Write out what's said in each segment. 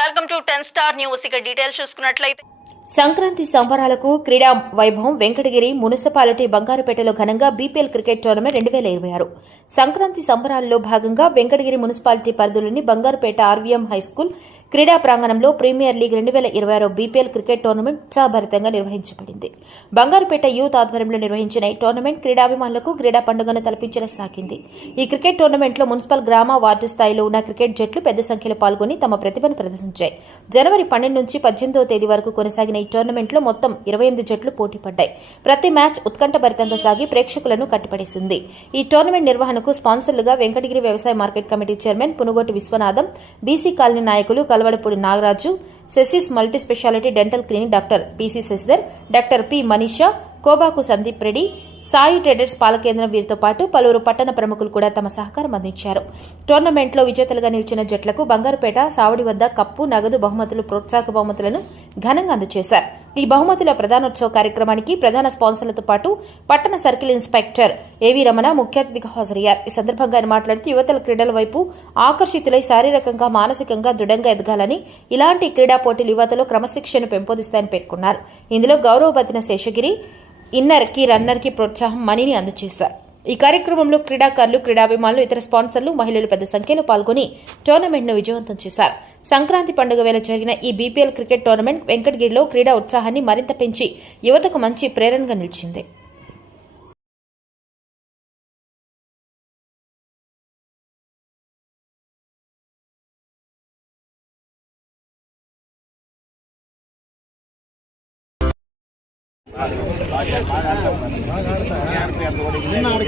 Welcome to 10 star news. ఇక details చూసుకున్నట్లయితే సంక్రాంతి సంబరాలకు క్రీడా వైభవం వెంకటగిరి మున్సిపాలిటీ బంగారుపేటలో ఘనంగా బీపీఎల్ క్రికెట్ టోర్నమెంట్ 2026 సంక్రాంతి సంబరాల్లో భాగంగా వెంకటగిరి మున్సిపాలిటీ పరిధిలోని బంగారుపేట ఆర్వీఎం హైస్కూల్ క్రీడా ప్రాంగణంలో premier league 2026 BPL cricket tournament ఉత్సాహభరితంగా నిర్వహించబడింది. బంగారుపేట యూత్ ఆధ్వర్యంలో నిర్వహించిన ఈ టోర్నమెంట్ క్రీడాభిమానులకు క్రీడా పండుగను తలపించేలా సాగింది. ఈ క్రికెట్ టోర్నమెంట్లో మున్సిపల్ గ్రామ వార్డు స్థాయిలో ఉన్న క్రికెట్ జట్లు పెద్ద సంఖ్యలో పాల్గొని తమ ప్రతిభను ప్రదర్శించాయి. జనవరి 12 నుంచి 18వ తేదీ వరకు కొనసాగిన ఈ టోర్నమెంట్లో మొత్తం 28 జట్లు పోటీ పడ్డాయి. ప్రతి మ్యాచ్ ఉత్కంఠభరితంగా సాగి ప్రేక్షకులను కట్టిపడేసింది. ఈ టోర్నమెంట్ నిర్వహణకు స్పాన్సర్లుగా వెంకటగిరి వ్యవసాయ market committee chairman Punugoti Viswanatham, BC colony నాయకులు కలవడపూడి నాగరాజు, సెసిస్ multi speciality dental clinic doctor PC Sasidhar, doctor P Manisha, Kobaku Sandeep Reddy, Sai traders పాలకేంద్రం వీరితో పాటు పలువురు పట్టణ ప్రముఖులు కూడా తమ సహకారం అందించారు. టోర్నమెంట్లో విజేతలుగా నిలిచిన జట్లకు బంగారుపేట సావడి వద్ద కప్పు, నగదు బహుమతులు, ప్రోత్సాహక బహుమతులను ఘనంగా అందజేశారు. ఈ బహుమతుల ప్రధానోత్సవ కార్యక్రమానికి ప్రధాన స్పాన్సర్లతో పాటు పట్టణ సర్కిల్ ఇన్స్పెక్టర్ ఏవి రమణ ముఖ్య అతిథిగా హాజరయ్యారు. ఈ సందర్భంగా ఆయన మాట్లాడుతూ యువతల క్రీడల వైపు ఆకర్షితులై శారీరకంగా, మానసికంగా దృఢంగా ఎదగాలని, ఇలాంటి క్రీడా పోటీలు యువతలో క్రమశిక్షణను పెంపొందిస్తాయని పేర్కొన్నారు. ఇందులో గౌరవబద్దిన శేషగిరి ఇన్నర్కి, రన్నర్కి ప్రోత్సాహం మనీని అందజేశారు. ఈ కార్యక్రమంలో క్రీడాకారులు, క్రీడాభిమానులు, ఇతర స్పాన్సర్లు, మహిళలు పెద్ద సంఖ్యలో పాల్గొని టోర్నమెంట్ను విజయవంతం చేశారు. సంక్రాంతి పండుగ వేళ జరిగిన ఈ బీపీఎల్ క్రికెట్ టోర్నమెంట్ వెంకటగిరిలో క్రీడా ఉత్సాహాన్ని మరింత పెంచి యువతకు మంచి ప్రేరణగా నిలిచింది.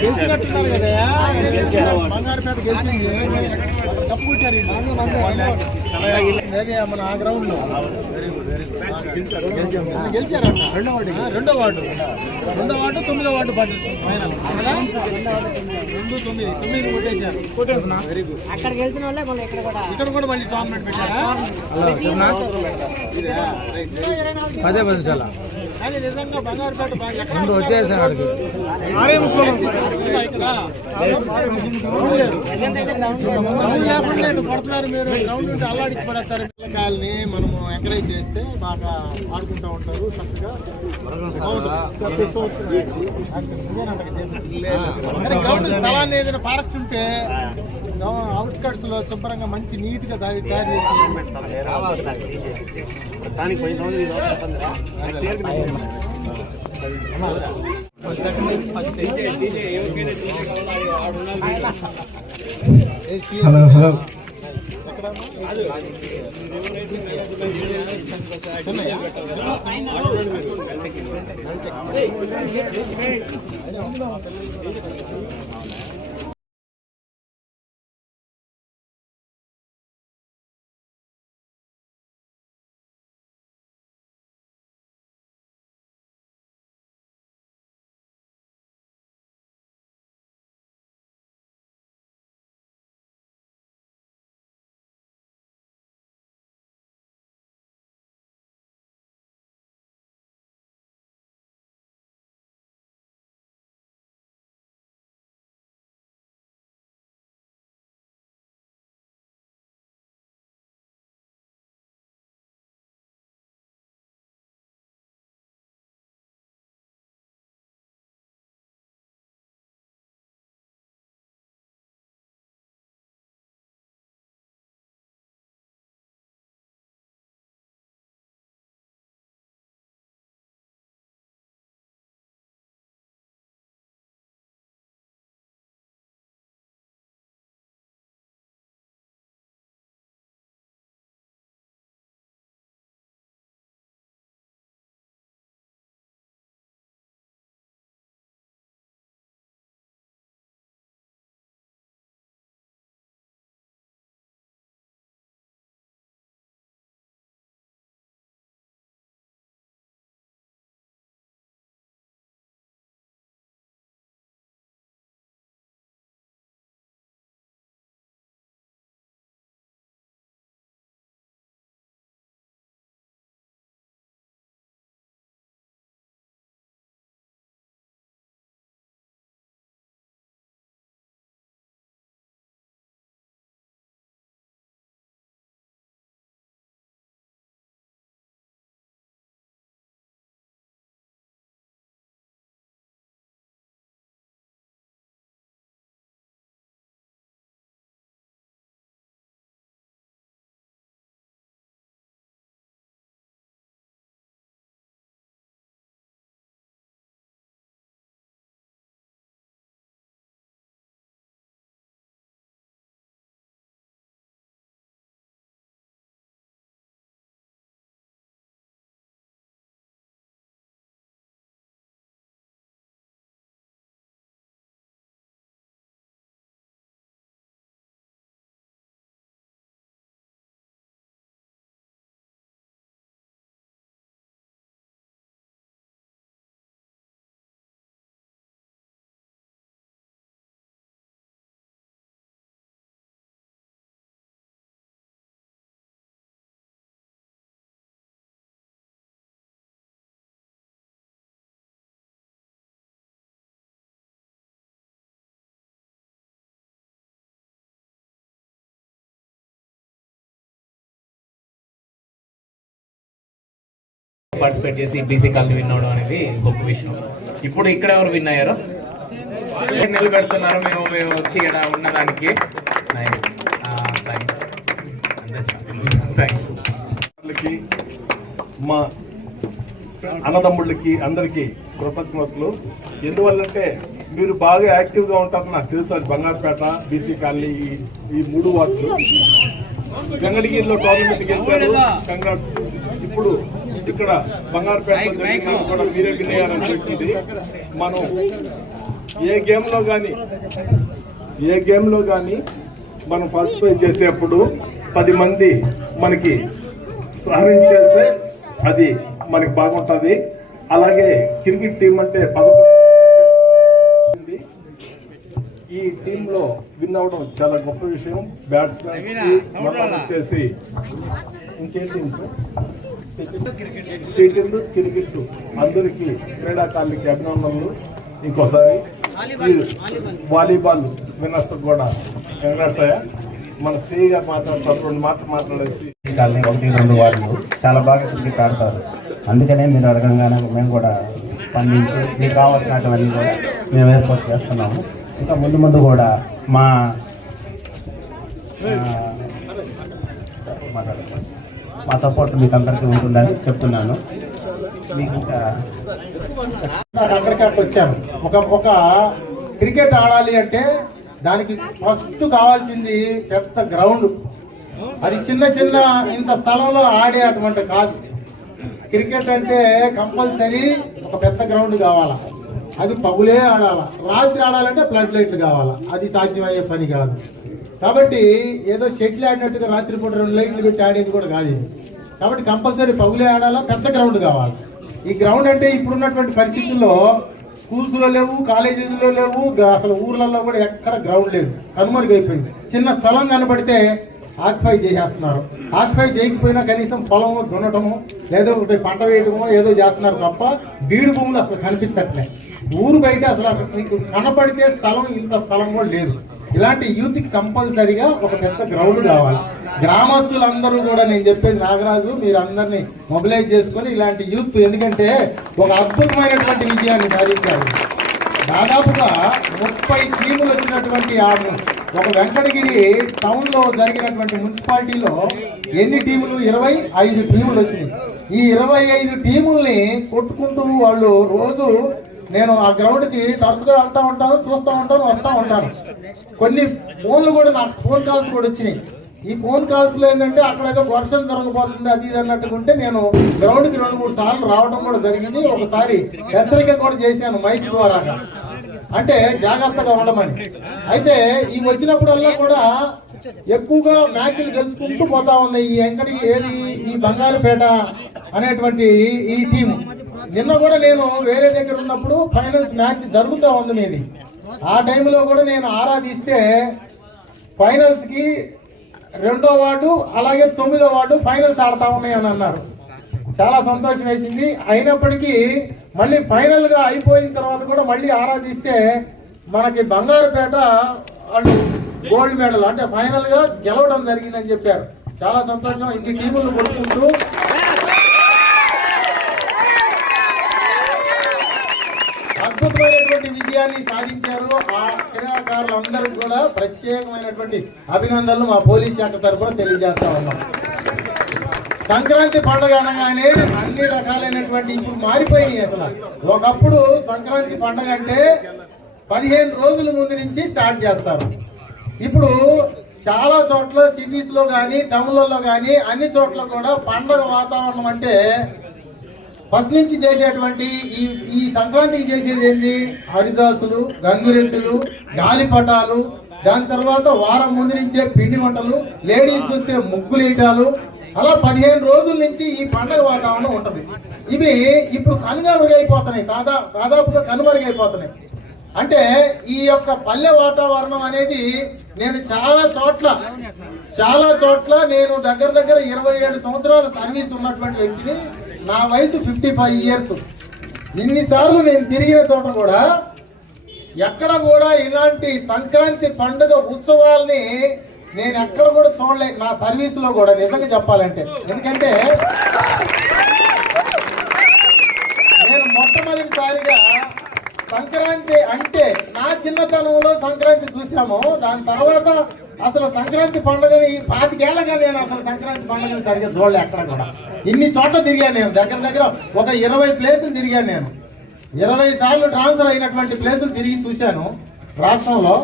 గెలిచినట్టున్నారు కదా, బంగారుపేట గెలిచింది, కప్పు కొట్టారు మన ఆ గ్రౌండ్ లో. గెలిచారంట. రెండో వార్డు 9వ వార్డు ఫైనల్ కదా. 2-9 కొట్టేశారు. Very good. అక్కడ గెలిచిన వాళ్ళే ఇక్కడ కూడా మళ్ళీ టోర్నమెంట్ పెట్టారా? 10 నిమిషాలు కానీ నిజంగా బంగారుపేట వచ్చేసాను అక్కడికి. పడుతున్నారు మీరు గ్రౌండ్ నుండి అల్లాడిచ్చి పడతారు. పిల్లకాయల్ని మనము ఎంకరేజ్ చేస్తే బాగా ఆడుకుంటూ ఉంటారు చక్కగా. గ్రౌండ్ స్థలాన్ని ఏదైనా ఫారెస్ట్ ఉంటే అవుట్స్కట్స్ లో శుభ్రంగా మంచి నీట్ గా తయారు చేసి పార్టిసిపేట్ చేసి బీసీ కాలనీ విన్ అవడం అనేది గొప్ప విషయం. ఇప్పుడు ఇక్కడ ఎవరు విన్ అయ్యారు నిలబెడుతున్నారు, మేము వచ్చి ఇక్కడ ఉన్నదానికి. థ్యాంక్స్. మా అన్నదమ్ముళ్ళకి అందరికీ కృతజ్ఞతలు. ఎందువల్లంటే మీరు బాగా యాక్టివ్గా ఉంటారు నాకు తెలుసు. అది బంగారుపేట, బీసీ కాలనీ, ఈ 3 వార్డులు. వెంకటగిరిలో టోర్నమెంట్ గెలిచారు, కంగ్రాట్స్. ఇప్పుడు ఇక్కడ బంగారుపేటలో జరిగిన కూడా మీరే వినయాలని చేసింది. మనం ఏ గేమ్లో కానీ మనం పార్టిసిపేట్ చేసేప్పుడు 10 మంది మనకి సహకరించేస్తే అది మనకి బాగుంటుంది. అలాగే క్రికెట్ టీం అంటే 11 ఈ టీంలో విన్ అవడం చాలా గొప్ప విషయం. బ్యాట్స్మెన్ వచ్చేసి ఇంకేం టీమ్స్ షటిల్, క్రికెట్ అందరికీ క్రీడాకారులకి అభినందనలు. ఇంకోసారి వాలీబాల్ విన్నర్స్ కూడా కంగ్రాట్స్ అయ్యా. మన సిఐ గారు మాట్లాడతారు, 2 మాటలు మాట్లాడేసి. 1-2 వార్డులు చాలా బాగా క్రికెట్ ఆడతారు. అందుకనే మీరు అడగంగానే మేము కూడా స్పందించి మీకు కావాల్సినటువంటి కూడా మేము ఏర్పాటు చేస్తున్నాము. ఇంకా ముందు కూడా మా సపోర్ట్ మీకు అందరికీ ఉంటుందని చెప్తున్నాను. మీకు ఇంకా అక్కడికి వచ్చాను. ఒక క్రికెట్ ఆడాలి అంటే దానికి ఫస్ట్ కావాల్సింది పెద్ద గ్రౌండ్. అది చిన్న ఇంత స్థలంలో ఆడే అటువంటి కాదు. క్రికెట్ అంటే కంపల్సరీ ఒక పెద్ద గ్రౌండ్ కావాలా. అది పగులే ఆడాలా, రాత్రి ఆడాలంటే ఫ్లడ్ లైట్లు కావాలా. అది సాధ్యమయ్యే పని కాదు. కాబట్టి ఏదో షెటిల్ ఆడినట్టుగా రాత్రిపూట 2 లైట్లు పెట్టి ఆడేది కూడా కాదు ఇది. కాబట్టి కంపల్సరీ పగులే ఆడాలా, పెద్ద గ్రౌండ్ కావాలి. ఈ గ్రౌండ్ అంటే ఇప్పుడున్నటువంటి పరిస్థితుల్లో స్కూల్స్లో లేవు, కాలేజీల్లో లేవు, అసలు ఊర్లలో కూడా ఎక్కడ గ్రౌండ్ లేదు, కనుమరుగైపోయింది. చిన్న స్థలం కనబడితే ఆక్యుపై చేసేస్తున్నారు. ఆక్యుపై చేయకపోయినా కనీసం పొలం దున్నటము, లేదో ఒకటి పంట వేయటమో ఏదో చేస్తున్నారు తప్ప బీడు భూములు అసలు కనిపించట్లే. ఊరు బయట అసలు మీకు కనపడితే స్థలం, ఇంత స్థలం కూడా లేదు. ఇలాంటి యూత్కి కంపల్సరీగా ఒక పెద్ద గ్రౌండ్ కావాలి. గ్రామస్తులందరూ కూడా నేను చెప్పేది నాగరాజు, మీరు అందరినీ మొబిలైజ్ చేసుకొని ఇలాంటి యూత్, ఎందుకంటే ఒక అద్భుతమైనటువంటి విజయాన్ని సాధించారు. దాదాపుగా 30 టీములు వచ్చినటువంటి ఒక వెంకటగిరి టౌన్లో జరిగినటువంటి మున్సిపాలిటీలో ఎన్ని టీములు? 25 టీములు వచ్చినాయి. ఈ 25 టీముల్ని కొట్టుకుంటూ వాళ్ళు రోజు, నేను ఆ గ్రౌండ్కి తరచుగా వెళ్తూ ఉంటాను, చూస్తూ ఉంటాను, వస్తూ ఉంటాను. కొన్ని ఫోన్లు కూడా, నాకు ఫోన్ కాల్స్ కూడా వచ్చినాయి. ఈ ఫోన్ కాల్స్లో ఏంటంటే అక్కడ ఏదో వర్షం జరగబోతుంది అది ఇది అన్నట్టుకుంటే నేను గ్రౌండ్కి 2-3 సార్లు రావడం కూడా జరిగింది. ఒకసారి హెచ్చరిక కూడా చేశాను మైక్ ద్వారా, అంటే జాగ్రత్తగా ఉండమని. అయితే ఈ వచ్చినప్పుడల్లా కూడా ఎక్కువగా మ్యాచ్లు గెలుచుకుంటూ పోతా ఉన్నాయి ఈ వెంకటగిరి, ఈ బంగారుపేట అనేటువంటి ఈ టీము. నిన్న కూడా నేను వేరే దగ్గర ఉన్నప్పుడు ఫైనల్స్ మ్యాచ్ జరుగుతూ ఉంది మీది. ఆ టైంలో కూడా నేను ఆరాధిస్తే ఫైనల్స్కి 2వ వార్డు అలాగే 9వ వార్డు ఫైనల్స్ ఆడుతూ ఉన్నాయి అని అన్నారు. చాలా సంతోషం వేసింది. అయినప్పటికీ మళ్ళీ ఫైనల్గా అయిపోయిన తర్వాత కూడా మళ్ళీ ఆరాధిస్తే మనకి బంగారుపేట వాళ్ళు గోల్డ్ మెడల్ అంటే ఫైనల్గా గెలవడం జరిగిందని చెప్పారు. చాలా సంతోషం. ఇన్ని టీములు కొట్టుకుంటూ అద్భుతమైనటువంటి విజయాన్ని సాధించారు. ఆ క్రీడాకారులందరికీ కూడా ప్రత్యేకమైనటువంటి అభినందనలు మా పోలీస్ శాఖ తరఫున తెలియజేస్తా ఉన్నాం. సంక్రాంతి పండుగ అనగానే అన్ని రకాలైనటువంటి ఇప్పుడు మారిపోయినాయి. అసలు ఒకప్పుడు సంక్రాంతి పండుగ అంటే 15 రోజుల ముందు నుంచి స్టార్ట్ చేస్తారు. ఇప్పుడు చాలా చోట్ల సిటీస్లో కానీ టౌన్లలో కానీ అన్ని చోట్ల కూడా పండుగ వాతావరణం అంటే ఫస్ట్ నుంచి చేసేటువంటి ఈ సంక్రాంతికి చేసేది ఏంటి? హరిదాసులు, గంగిరెద్దులు, గాలిపటాలు, దాని తర్వాత వారం ముందు నుంచే పిండి వంటలు, లేడీస్ చూస్తే ముగ్గులేయటాలు, అలా 15 రోజుల నుంచి ఈ పండుగ వాతావరణం ఉంటుంది. ఇవి ఇప్పుడు కనుమరుగైపోతున్నాయి, దాదాపుగా కనుమరుగైపోతున్నాయి. అంటే ఈ యొక్క పల్లె వాతావరణం అనేది నేను చాలా చోట్ల నేను దగ్గర 27 సంవత్సరాల సర్వీస్ ఉన్నటువంటి వ్యక్తిని. నా వయసు 55 ఇయర్స్. ఇన్నిసార్లు నేను తిరిగిన చోట కూడా ఎక్కడ కూడా ఇలాంటి సంక్రాంతి పండుగ ఉత్సవాల్ని నేను ఎక్కడ కూడా చూడలేదు నా సర్వీసులో కూడా, నిజంగా చెప్పాలంటే. ఎందుకంటే మొదటిసారిగా సంక్రాంతి అంటే నా చిన్నతనంలో సంక్రాంతి చూసాము. దాని తర్వాత అసలు సంక్రాంతి పండుగని 25 ఏళ్ళగా నేను అసలు సంక్రాంతి పండుగని సరిగ్గా చూడలే. ఎక్కడ కూడా ఇన్ని చోట్ల తిరిగాను నేను. దగ్గర ఒక 20 ప్లేసులు తిరిగాను నేను. 20 సార్లు ట్రాన్స్ఫర్ అయినటువంటి ప్లేసులు తిరిగి చూశాను రాష్ట్రంలో.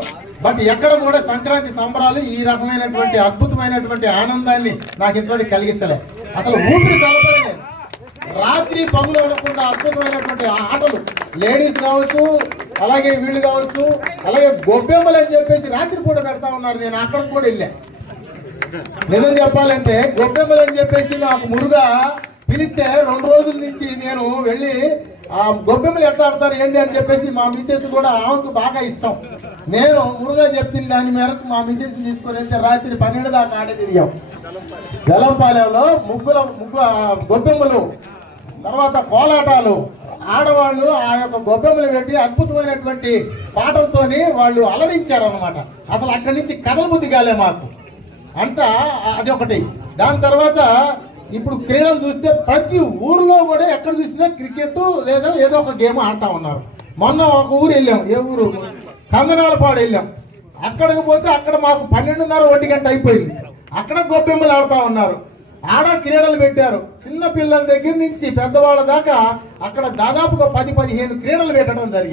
బట్ ఎక్కడ కూడా సంక్రాంతి సంబరాలు ఈ రకమైనటువంటి అద్భుతమైనటువంటి ఆనందాన్ని నాకు ఇంతవరకు కలిగించలే. అసలు ఊపిరి కలపలేదు. రాత్రి పగులు అనకుండా అద్భుతమైనటువంటి ఆటలు, లేడీస్ కావచ్చు, అలాగే వీళ్ళు కావచ్చు, అలాగే గొబ్బెమ్మలు అని చెప్పేసి రాత్రి పూట పెడతా ఉన్నారు. నేను అక్కడ కూడా వెళ్ళా. నిజం చెప్పాలంటే గొబ్బెమ్మలు అని చెప్పేసి నాకు మురుగా పిలిస్తే 2 రోజుల నుంచి నేను వెళ్ళి ఆ గొబ్బెమ్మలు ఎట్లా ఆడతారు ఏంటి అని చెప్పేసి మా మిసెస్ కూడా ఆమెకు బాగా ఇష్టం. నేను మురుగా చెప్తున్న దాని మేరకు మా మిసెస్ తీసుకొని వెళ్తే రాత్రి 12 దాకా ఆడే తిరిగాం. వెలంపాలెంలో ముగ్గు గొబ్బెమ్మలు, తర్వాత కోలాటాలు, ఆడవాళ్ళు ఆ యొక్క గొబ్బెమ్మలు పెట్టి అద్భుతమైనటువంటి పాటలతోని వాళ్ళు అలరించారనమాట. అసలు అక్కడి నుంచి కథల బుద్ధి కాలే మాకు అంట. అది ఒకటి. దాని తర్వాత ఇప్పుడు క్రీడలు చూస్తే ప్రతి ఊర్లో కూడా ఎక్కడ చూసినా క్రికెట్ లేదా ఏదో ఒక గేమ్ ఆడుతూ ఉన్నారు. మొన్న ఒక ఊరు వెళ్ళాం. ఏ ఊరు? కందనాలపాడు వెళ్ళాం. అక్కడికి పోతే అక్కడ మాకు 12:30 1 గంట అయిపోయింది. అక్కడ గొబ్బెమ్మలు ఆడుతూ ఉన్నారు. ఆడ క్రీడలు పెట్టారు. చిన్న పిల్లల దగ్గర నుంచి పెద్దవాళ్ళ దాకా అక్కడ దాదాపుగా 10-15 క్రీడలు పెట్టడం జరిగింది.